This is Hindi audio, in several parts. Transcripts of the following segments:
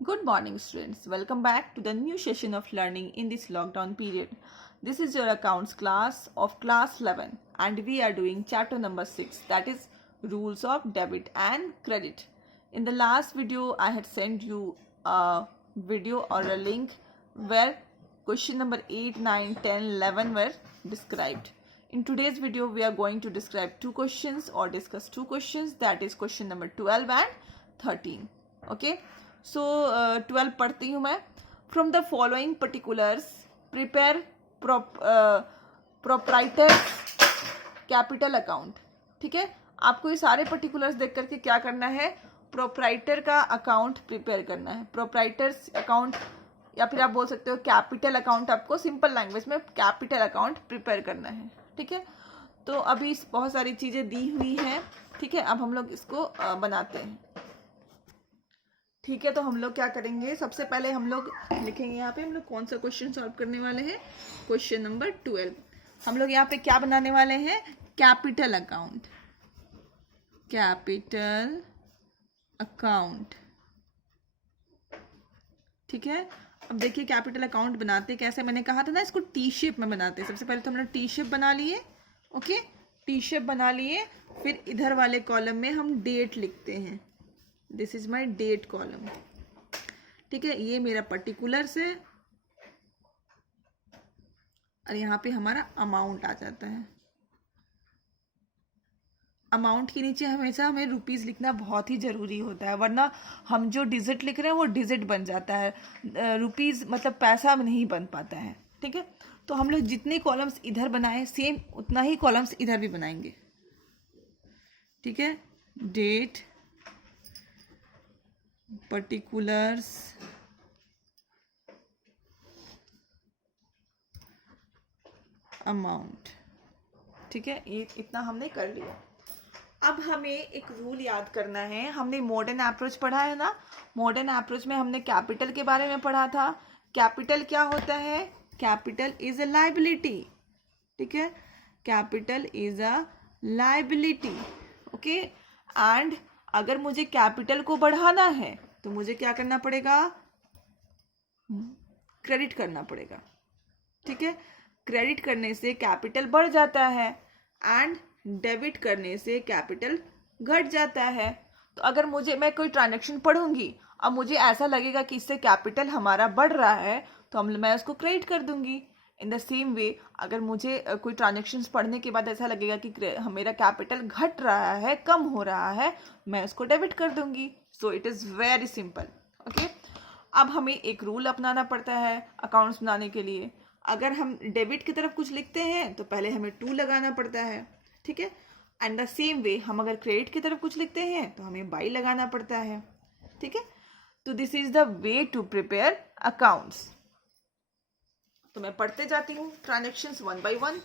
Good morning, students. Welcome back to the new session of learning in this lockdown period. This is your accounts class of class 11 and we are doing chapter number 6, that is rules of debit and credit. In the last video, I had sent you a video or a link where question number 8, 9, 10, 11 were described. In today's video, we are going to describe two questions or discuss two questions, that is question number 12 and 13. Okay. सो 12 पढ़ती हूँ मैं. From the following particulars prepare proprietors capital account. ठीक है, आपको ये सारे पर्टिकुलर्स देख करके क्या करना है, प्रोप्राइटर का अकाउंट प्रिपेयर करना है. प्रोप्राइटर्स अकाउंट या फिर आप बोल सकते हो कैपिटल अकाउंट, आपको सिंपल लैंग्वेज में कैपिटल अकाउंट प्रिपेयर करना है. ठीक है, तो अभी बहुत सारी चीज़ें दी हुई हैं. ठीक है, अब हम लोग इसको बनाते हैं. ठीक है, तो हम लोग क्या करेंगे, सबसे पहले हम लोग लिखेंगे यहाँ पे हम लोग कौन सा क्वेश्चन सॉल्व करने वाले हैं. Question number 12. हम लोग यहाँ पे क्या बनाने वाले हैं, कैपिटल अकाउंट. Capital account. ठीक है, अब देखिए कैपिटल अकाउंट बनाते कैसे, मैंने कहा था ना इसको टी शेप में बनाते हैं. सबसे पहले तो हम लोग टी शेप बना लिए. ओके, टी शेप बना लिए. फिर इधर वाले कॉलम में हम डेट लिखते हैं. This is my date column. ठीक है, ये मेरा पर्टिकुलर्स है और यहाँ पे हमारा अमाउंट आ जाता है. अमाउंट के नीचे हमेशा हमें रुपीस लिखना बहुत ही जरूरी होता है, वरना हम जो डिजिट लिख रहे हैं वो डिजिट बन जाता है, रुपीस मतलब पैसा नहीं बन पाता है. ठीक है, तो हम लोग जितने कॉलम्स इधर बनाए सेम उतना ही कॉलम्स इधर भी बनाएंगे. ठीक है, डेट, पर्टिकुलर्स, अमाउंट. ठीक है, ये इतना हमने कर लिया. अब हमें एक रूल याद करना है. हमने मॉडर्न अप्रोच पढ़ा है ना, मॉडर्न अप्रोच में हमने कैपिटल के बारे में पढ़ा था. कैपिटल क्या होता है, कैपिटल इज अ लायबिलिटी. ठीक है, capital is a liability. Okay, and अगर मुझे कैपिटल को बढ़ाना है तो मुझे क्या करना पड़ेगा, क्रेडिट करना पड़ेगा. ठीक है, क्रेडिट करने से कैपिटल बढ़ जाता है एंड डेबिट करने से कैपिटल घट जाता है. तो अगर मैं कोई ट्रांजैक्शन पढ़ूंगी, अब मुझे ऐसा लगेगा कि इससे कैपिटल हमारा बढ़ रहा है तो मैं उसको क्रेडिट कर दूंगी. इन द सेम वे अगर मुझे कोई ट्रांजेक्शन्स पढ़ने के बाद ऐसा लगेगा कि मेरा कैपिटल घट रहा है, कम हो रहा है, मैं उसको डेबिट कर दूंगी. So it is very simple. Okay, अब हमें एक रूल अपनाना पड़ता है अकाउंट्स बनाने के लिए. अगर हम डेबिट की तरफ कुछ लिखते हैं तो पहले हमें 2 लगाना पड़ता है. ठीक है, एंड द सेम वे हम अगर क्रेडिट की तरफ कुछ लिखते हैं तो हमें बाई लगाना पड़ता है. ठीक है, तो this is the way to prepare accounts. तो मैं पढ़ते जाती हूँ ट्रांजेक्शन्स वन बाय वन.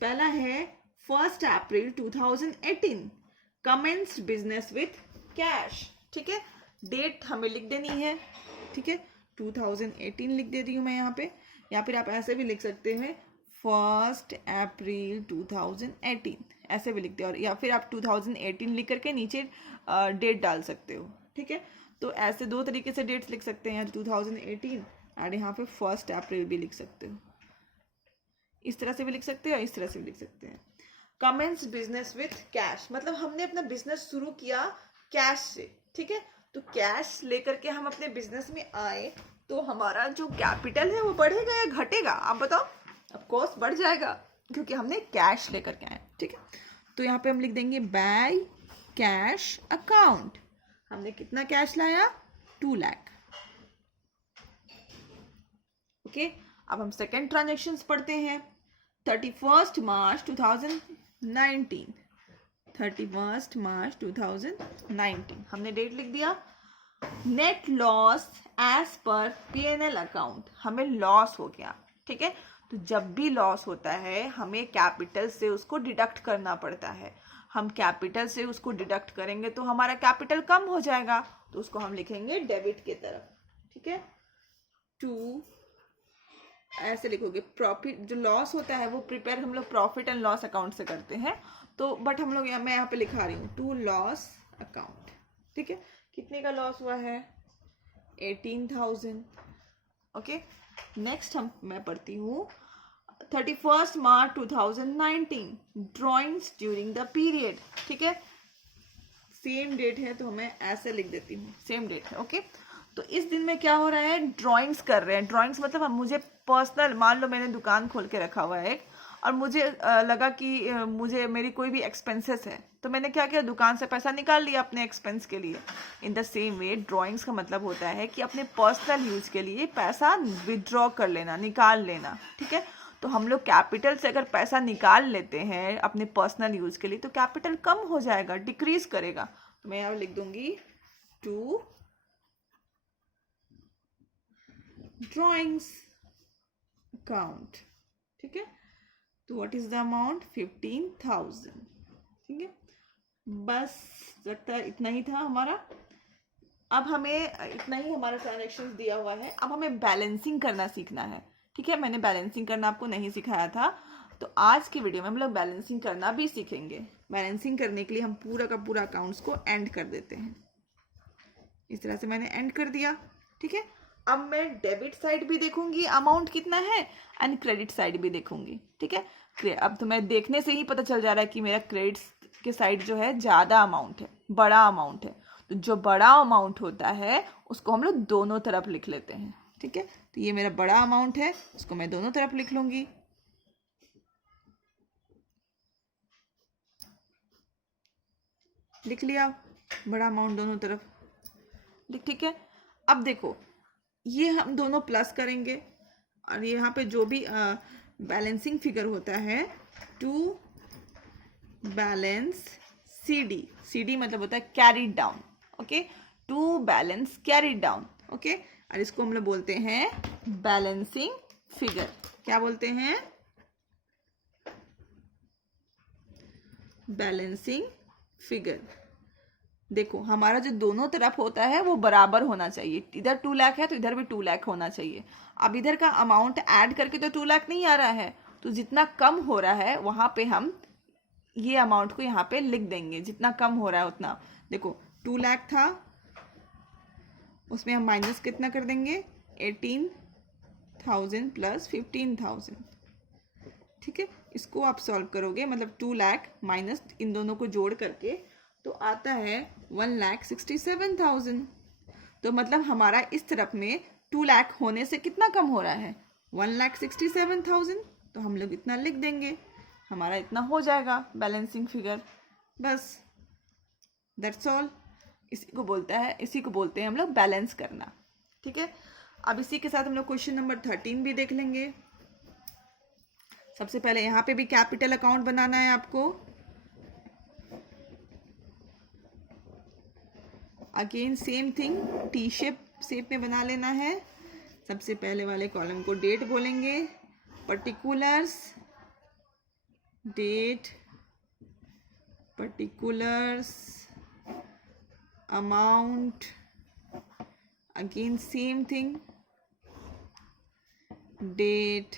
पहला है 1 अप्रैल 2018 कमेंस्ड बिजनेस विथ कैश. ठीक है, डेट हमें लिख देनी है. ठीक है, 2018 लिख देती हूँ मैं यहाँ पे, या फिर आप ऐसे भी लिख सकते हैं 1 अप्रैल 2018, ऐसे भी लिखते हो, और या फिर आप 2018 लिख करके नीचे डेट डाल सकते हो. ठीक है, तो ऐसे दो तरीके से डेट्स लिख सकते हैं, 2018 और यहाँ पे 1 अप्रैल भी लिख सकते हो. इस तरह से भी लिख सकते हो, इस तरह से भी लिख सकते हैं. कमेंस बिजनेस विथ कैश मतलब हमने अपना बिजनेस शुरू किया कैश से. ठीक है, तो कैश लेकर के हम अपने बिजनेस में आए तो हमारा जो कैपिटल है वो बढ़ेगा या घटेगा, आप बताओ. ऑफ कोर्स बढ़ जाएगा क्योंकि हमने कैश लेकर के आए. ठीक है, तो यहाँ पे हम लिख देंगे बाय कैश अकाउंट. हमने कितना कैश लाया, 2 लाख. ओके, अब हम सेकेंड ट्रांजेक्शन्स पढ़ते हैं. 31 मार्च 2019. 31 मार्च 2019 हमने डेट लिख दिया. Net loss as per P&L account, हमें लॉस हो गया. ठीक है, तो जब भी लॉस होता है हमें कैपिटल से उसको डिडक्ट करना पड़ता है. हम कैपिटल से उसको डिडक्ट करेंगे तो हमारा कैपिटल कम हो जाएगा, तो उसको हम लिखेंगे डेबिट की तरफ. ठीक है, 2 ऐसे लिखोगे. प्रॉफिट जो लॉस होता है वो प्रिपेयर हम लोग प्रॉफिट एंड लॉस अकाउंट से करते हैं, तो बट हम लोग मैं यहाँ पे लिखा रही हूँ 2 लॉस अकाउंट. ठीक है, कितने का लॉस हुआ है, 18,000। ओके, नेक्स्ट मैं पढ़ती हूँ 31 मार्च 2019 ड्राइंग्स ड्यूरिंग द पीरियड। ठीक है, सेम डेट है तो मैं ऐसे लिख देती हूँ, सेम डेट है। ओके, तो इस दिन में क्या हो रहा है, ड्राइंग्स कर रहे हैं। ड्राइंग्स मतलब हम मुझे पर्सनल, मान लो मैंने दुकान खोल के रखा हुआ है एक, और मुझे लगा कि मुझे मेरी कोई भी एक्सपेंसेस है, तो मैंने क्या किया, दुकान से पैसा निकाल लिया अपने एक्सपेंस के लिए। In the same way drawings का मतलब होता है कि अपने पर्सनल यूज के लिए पैसा विदड्रॉ कर लेना, निकाल लेना। ठीक है, तो हम लोग कैपिटल से अगर पैसा निकाल लेते हैं अपने पर्सनल यूज के लिए तो कैपिटल कम हो जाएगा, डिक्रीज करेगा। तो मैं यहाँ लिख दूंगी टू ड्राइंग्स अकाउंट। ठीक है, तो व्हाट इज द अमाउंट, 15,000। ठीक है, बस लगता है इतना ही था हमारा। अब हमें इतना ही हमारा ट्रांजेक्शन दिया हुआ है, अब हमें बैलेंसिंग करना सीखना है। ठीक है, मैंने बैलेंसिंग करना आपको नहीं सिखाया था, तो आज की वीडियो में हम लोग बैलेंसिंग करना भी सीखेंगे। बैलेंसिंग करने के लिए हम पूरा का पूरा अकाउंट्स को एंड कर देते हैं। इस तरह से मैंने एंड कर दिया। ठीक है, अब मैं डेबिट साइड भी देखूंगी अमाउंट कितना है, एंड क्रेडिट साइड भी देखूंगी। ठीक है, अब तो मैं देखने से ही पता चल जा रहा है कि मेरा क्रेडिट के साइड जो है ज़्यादा अमाउंट है, बड़ा अमाउंट है। तो जो बड़ा अमाउंट होता है उसको हम लोग दोनों तरफ लिख लेते हैं। ठीक है, तो ये मेरा बड़ा अमाउंट है, उसको मैं दोनों तरफ लिख लूंगी। लिख लिया बड़ा अमाउंट दोनों तरफ। ठीक है, अब देखो ये हम दोनों प्लस करेंगे, और यहाँ पे जो भी बैलेंसिंग फिगर होता है, टू बैलेंस CD। CD मतलब होता है carried down. Okay, to balance carried down. Okay, और इसको हम लोग बोलते हैं बैलेंसिंग फिगर। क्या बोलते हैं, बैलेंसिंग फिगर। देखो हमारा जो दोनों तरफ होता है वो बराबर होना चाहिए, इधर 2 लाख है तो इधर भी 2 लाख होना चाहिए। अब इधर का अमाउंट ऐड करके तो 2 लाख नहीं आ रहा है, तो जितना कम हो रहा है वहां पे हम ये अमाउंट को यहाँ पे लिख देंगे, जितना कम हो रहा है उतना। देखो 2 लाख था, उसमें हम माइनस कितना कर देंगे, 18,000 प्लस 15,000। ठीक है, इसको आप सॉल्व करोगे, मतलब 2 लाख माइनस इन दोनों को जोड़ करके तो आता है 1,67,000। तो मतलब हमारा इस तरफ में 2 लाख होने से कितना कम हो रहा है, 1,67,000। तो हम लोग इतना लिख देंगे, हमारा इतना हो जाएगा बैलेंसिंग फिगर। बस दैट्स ऑल। इसी को बोलते हैं हम लोग बैलेंस करना। ठीक है, अब इसी के साथ हम लोग क्वेश्चन नंबर 13 भी देख लेंगे। सबसे पहले यहाँ पे भी कैपिटल अकाउंट बनाना है आपको। Again same thing, T shape में बना लेना है। सबसे पहले वाले कॉलम को डेट बोलेंगे, particulars, date, particulars, amount, again same thing, date,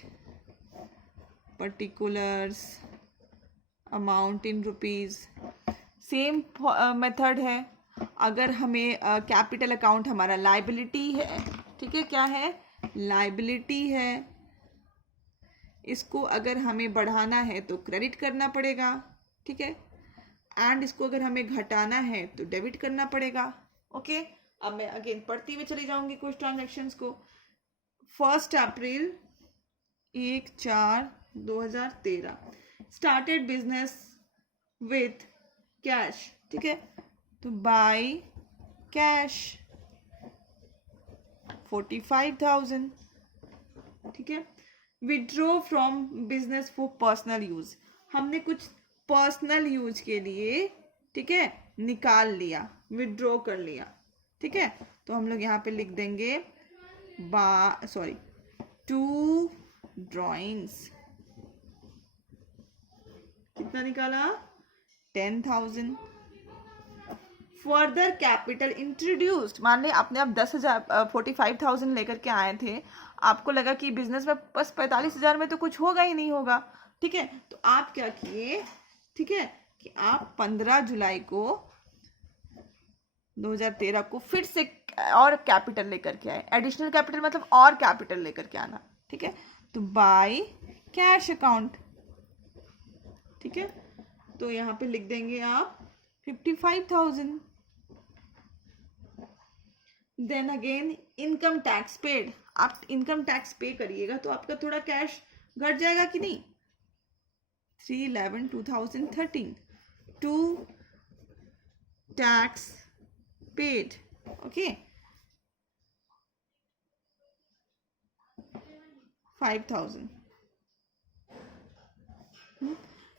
particulars, amount in rupees. Same method है। अगर हमें कैपिटल अकाउंट हमारा लाइबिलिटी है, ठीक है, क्या है, लाइबिलिटी है, इसको अगर हमें बढ़ाना है तो क्रेडिट करना पड़ेगा। ठीक है, एंड इसको अगर हमें घटाना है तो डेबिट करना पड़ेगा। ओके, अब मैं अगेन पढ़ती हुई चली जाऊंगी कुछ ट्रांजैक्शंस को। 1 अप्रैल 1/4/2013 स्टार्टेड बिजनेस विथ कैश। ठीक है, तो बाय कैश 45,000। ठीक है, withdraw from business for personal use, हमने कुछ पर्सनल यूज के लिए, ठीक है, निकाल लिया, विड्रॉ कर लिया। ठीक है, तो हम लोग यहाँ पे लिख देंगे टू ड्राइंग्स। कितना निकाला, 10,000। फर्दर कैपिटल इंट्रोड्यूस्ड, मान लें आपने आप 45,000 लेकर के आए थे, आपको लगा कि बिजनेस में बस 45,000 में तो कुछ होगा ही नहीं होगा। ठीक है, तो आप क्या किए, ठीक है, कि आप 15 जुलाई को 2013 को फिर से और कैपिटल लेकर के आए। एडिशनल कैपिटल मतलब और कैपिटल लेकर के आना, ठीक है। तो बाय कैश अकाउंट, ठीक है। तो यहाँ पे लिख देंगे आप 55,000। Then again income tax paid, आप इनकम टैक्स पे करिएगा तो आपका थोड़ा कैश घट जाएगा कि नहीं। 3/11/2013 टू टैक्स पेड, ओके, 5,000।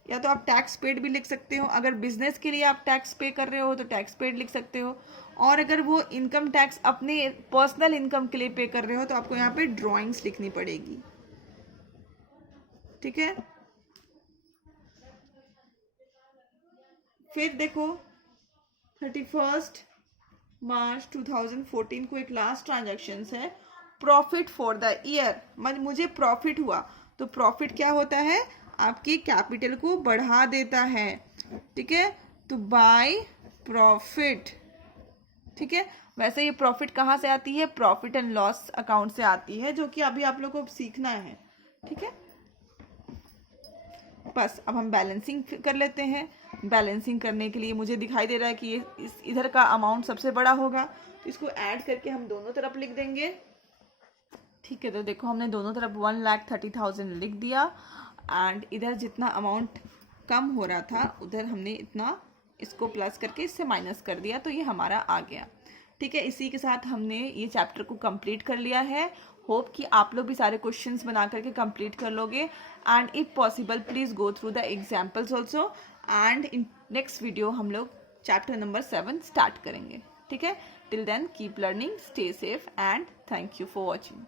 या तो आप टैक्स पेड भी लिख सकते हो, अगर बिजनेस के लिए आप टैक्स पे कर रहे हो तो टैक्स पेड लिख सकते हो, और अगर वो इनकम टैक्स अपने पर्सनल इनकम के लिए पे कर रहे हो तो आपको यहाँ पे ड्राइंग्स लिखनी पड़ेगी, ठीक है। फिर देखो 31 मार्च 2014 को एक लास्ट ट्रांजैक्शन है, प्रॉफिट फॉर द ईयर, मुझे प्रॉफिट हुआ। तो प्रॉफिट क्या होता है, आपकी कैपिटल को बढ़ा देता है, ठीक है। तो बाय प्रॉफिट, ठीक है। वैसे ये प्रॉफिट कहाँ से आती है, प्रॉफिट एंड लॉस अकाउंट से आती है, जो कि अभी आप लोगों को सीखना है, ठीक है। बस अब हम बैलेंसिंग कर लेते हैं। बैलेंसिंग करने के लिए मुझे दिखाई दे रहा है कि ये इधर का अमाउंट सबसे बड़ा होगा, तो इसको ऐड करके हम दोनों तरफ लिख देंगे, ठीक है। तो देखो हमने दोनों तरफ 1,30,000 लिख दिया, एंड इधर जितना अमाउंट कम हो रहा था उधर हमने इतना इसको प्लस करके इससे माइनस कर दिया, तो ये हमारा आ गया, ठीक है। इसी के साथ हमने ये चैप्टर को कंप्लीट कर लिया है। होप कि आप लोग भी सारे क्वेश्चंस बना करके कंप्लीट कर लोगे, and if possible please go through the examples also, and in next video हम लोग चैप्टर नंबर 7 स्टार्ट करेंगे, ठीक है। Till then keep learning, stay safe, and thank you for watching.